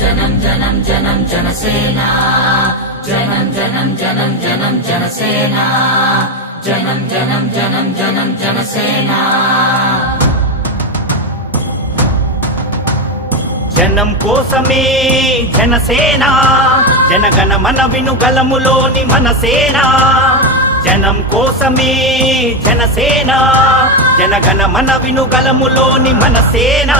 జనం జనం జనం జనసేన జనం జనం జనం జనం జనసేన జనం జనం జనం జనం జనసేన జనం కోసమే జనసేన జనగణ మన వినుగలములోని మనసేన జనం కోసమే జనసేన జనగణ మన వినుగలములోని మనసేన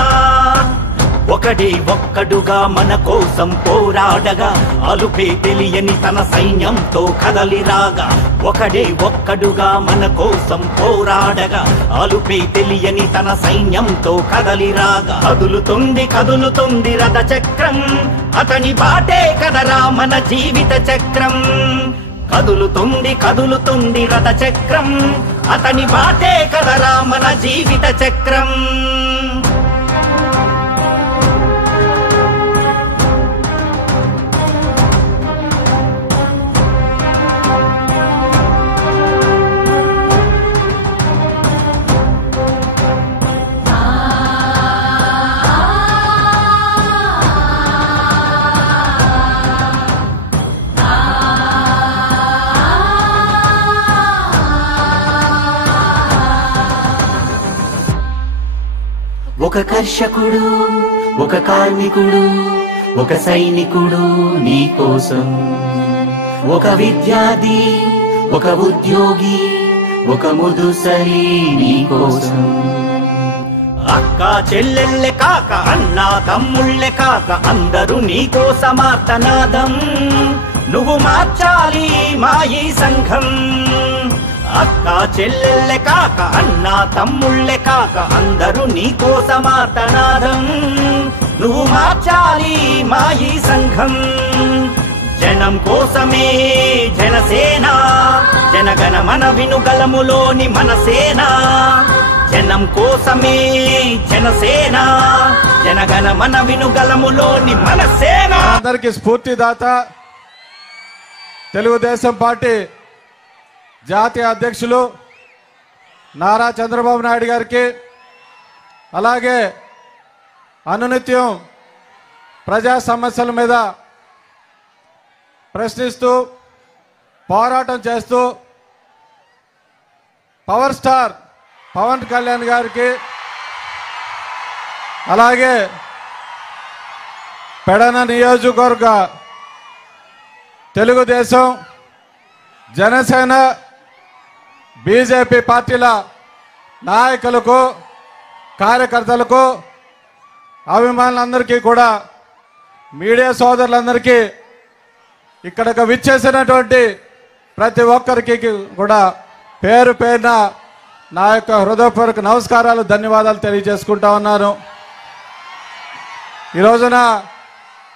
ఒకడే ఒక్కడుగా మన కోసం పోరాడగా అలుపే తెలియని తన సైన్యంతో కదలిరాగా ఒకడే ఒక్కడుగా మన కోసం పోరాడగా అలుపే తెలియని తన సైన్యంతో కదలిరాగా కదులుతుంది కదులుతుంది రథ చక్రం అతని బాటే కదరా మన జీవిత చక్రం కదులుతుంది కదులుతుంది రథ చక్రం అతని బాటే కదరా మన జీవిత చక్రం ఒక కర్షకుడు ఒక కార్మికుడు ఒక సైనికుడు నీ కోసం ఒక విద్యార్థి ఒక ఉద్యోగి ఒక ముదుసలి నీ కోసం అక్క చెల్లెళ్ళే కాక అన్న తమ్ముళ్ళే కాక అందరూ నీ కోసమార్తనాదం నువ్వు మార్చాలి మా ఈ సంఘం అక్క చెల్లెళ్ళే కాక అన్న తమ్ముళ్ళే కాక అందరూ నీ కోసమార్తనాదం నువ్వు మార్చాలి మా ఈ సంఘం జనం కోసమే జనసేన జనగణ మన వినుగలములోని మనసేన జనం కోసమే జనసేన జనగణ మన వినుగలములోని మనసేన అందరికీ స్ఫూర్తిదాత తెలుగుదేశం పార్టీ జాతీయ అధ్యక్షులు నారా చంద్రబాబు నాయుడు గారికి అలాగే అనునిత్యం ప్రజా సమస్యల మీద ప్రశ్నిస్తూ పోరాటం చేస్తూ పవర్ స్టార్ పవన్ కళ్యాణ్ గారికి అలాగే పెడన నియోజకవర్గ తెలుగుదేశం జనసేన బీజేపీ పార్టీల నాయకులకు కార్యకర్తలకు అభిమానులందరికీ కూడా మీడియా సోదరులందరికీ ఇక్కడికి విచ్చేసినటువంటి ప్రతి ఒక్కరికి కూడా పేరు పేరున నా యొక్క హృదయపూర్వక నమస్కారాలు ధన్యవాదాలు తెలియజేసుకుంటా ఉన్నాను. ఈ రోజున